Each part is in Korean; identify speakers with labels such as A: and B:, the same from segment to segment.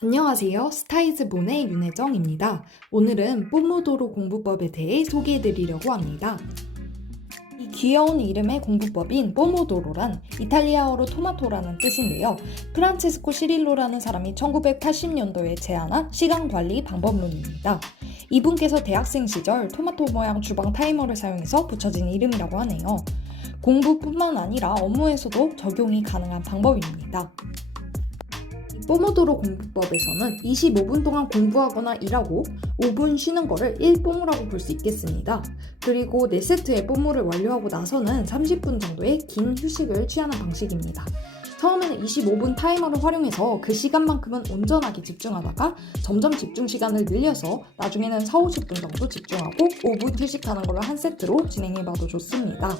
A: 안녕하세요. 스타이즈 본의 윤혜정입니다. 오늘은 뽀모도로 공부법에 대해 소개해 드리려고 합니다. 이 귀여운 이름의 공부법인 뽀모도로란 이탈리아어로 토마토라는 뜻인데요. 프란체스코 시릴로라는 사람이 1980년도에 제안한 시간 관리 방법론입니다. 이분께서 대학생 시절 토마토 모양 주방 타이머를 사용해서 붙여진 이름이라고 하네요. 공부뿐만 아니라 업무에서도 적용이 가능한 방법입니다. 뽀모도로 공부법에서는 25분 동안 공부하거나 일하고 5분 쉬는 거를 1뽀모라고 볼 수 있겠습니다. 그리고 4세트의 뽀모를 완료하고 나서는 30분 정도의 긴 휴식을 취하는 방식입니다. 처음에는 25분 타이머를 활용해서 그 시간만큼은 온전하게 집중하다가 점점 집중 시간을 늘려서 나중에는 4, 50분 정도 집중하고 5분 휴식하는 걸로 한 세트로 진행해봐도 좋습니다.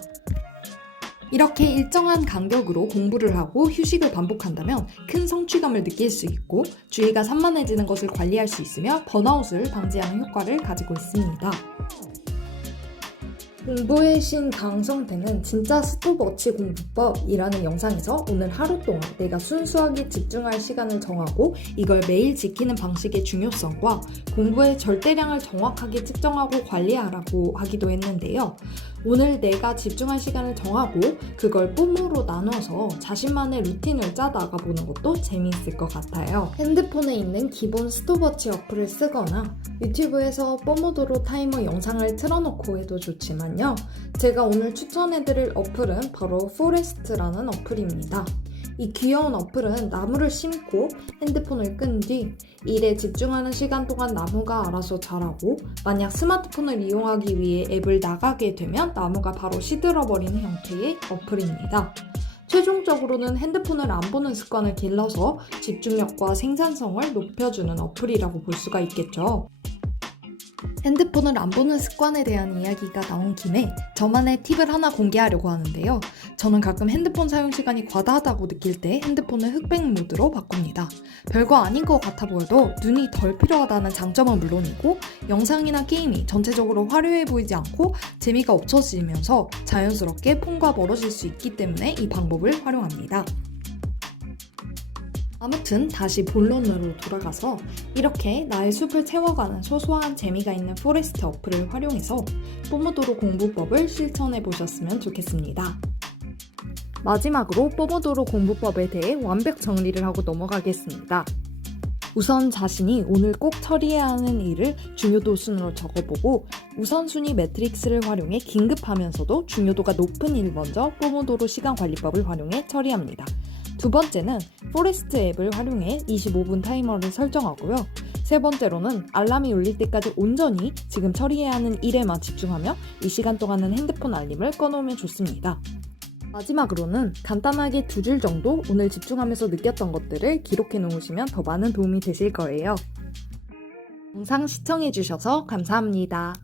A: 이렇게 일정한 간격으로 공부를 하고 휴식을 반복한다면 큰 성취감을 느낄 수 있고 주의가 산만해지는 것을 관리할 수 있으며 번아웃을 방지하는 효과를 가지고 있습니다. 공부의 신 강성태는 진짜 스톱워치 공부법이라는 영상에서 오늘 하루 동안 내가 순수하게 집중할 시간을 정하고 이걸 매일 지키는 방식의 중요성과 공부의 절대량을 정확하게 측정하고 관리하라고 하기도 했는데요. 오늘 내가 집중할 시간을 정하고 그걸 뿜으로 나눠서 자신만의 루틴을 짜 나가보는 것도 재미있을 것 같아요. 핸드폰에 있는 기본 스톱워치 어플을 쓰거나 유튜브에서 뽀모도로 타이머 영상을 틀어놓고 해도 좋지만 요. 제가 오늘 추천해드릴 어플은 바로 포레스트라는 어플입니다. 이 귀여운 어플은 나무를 심고 핸드폰을 끈 뒤 일에 집중하는 시간 동안 나무가 알아서 자라고 만약 스마트폰을 이용하기 위해 앱을 나가게 되면 나무가 바로 시들어버리는 형태의 어플입니다. 최종적으로는 핸드폰을 안 보는 습관을 길러서 집중력과 생산성을 높여주는 어플이라고 볼 수가 있겠죠. 핸드폰을 안 보는 습관에 대한 이야기가 나온 김에 저만의 팁을 하나 공개하려고 하는데요. 저는 가끔 핸드폰 사용 시간이 과다하다고 느낄 때 핸드폰을 흑백 모드로 바꿉니다. 별거 아닌 것 같아 보여도 눈이 덜 필요하다는 장점은 물론이고 영상이나 게임이 전체적으로 화려해 보이지 않고 재미가 없어지면서 자연스럽게 폰과 멀어질 수 있기 때문에 이 방법을 활용합니다. 아무튼 다시 본론으로 돌아가서 이렇게 나의 숲을 채워가는 소소한 재미가 있는 포레스트 어플을 활용해서 뽀모도로 공부법을 실천해 보셨으면 좋겠습니다. 마지막으로 뽀모도로 공부법에 대해 완벽 정리를 하고 넘어가겠습니다. 우선 자신이 오늘 꼭 처리해야 하는 일을 중요도 순으로 적어보고 우선순위 매트릭스를 활용해 긴급하면서도 중요도가 높은 일 먼저 뽀모도로 시간 관리법을 활용해 처리합니다. 두 번째는 포레스트 앱을 활용해 25분 타이머를 설정하고요. 세 번째로는 알람이 울릴 때까지 온전히 지금 처리해야 하는 일에만 집중하며 이 시간 동안은 핸드폰 알림을 꺼놓으면 좋습니다. 마지막으로는 간단하게 두 줄 정도 오늘 집중하면서 느꼈던 것들을 기록해 놓으시면 더 많은 도움이 되실 거예요. 영상 시청해주셔서 감사합니다.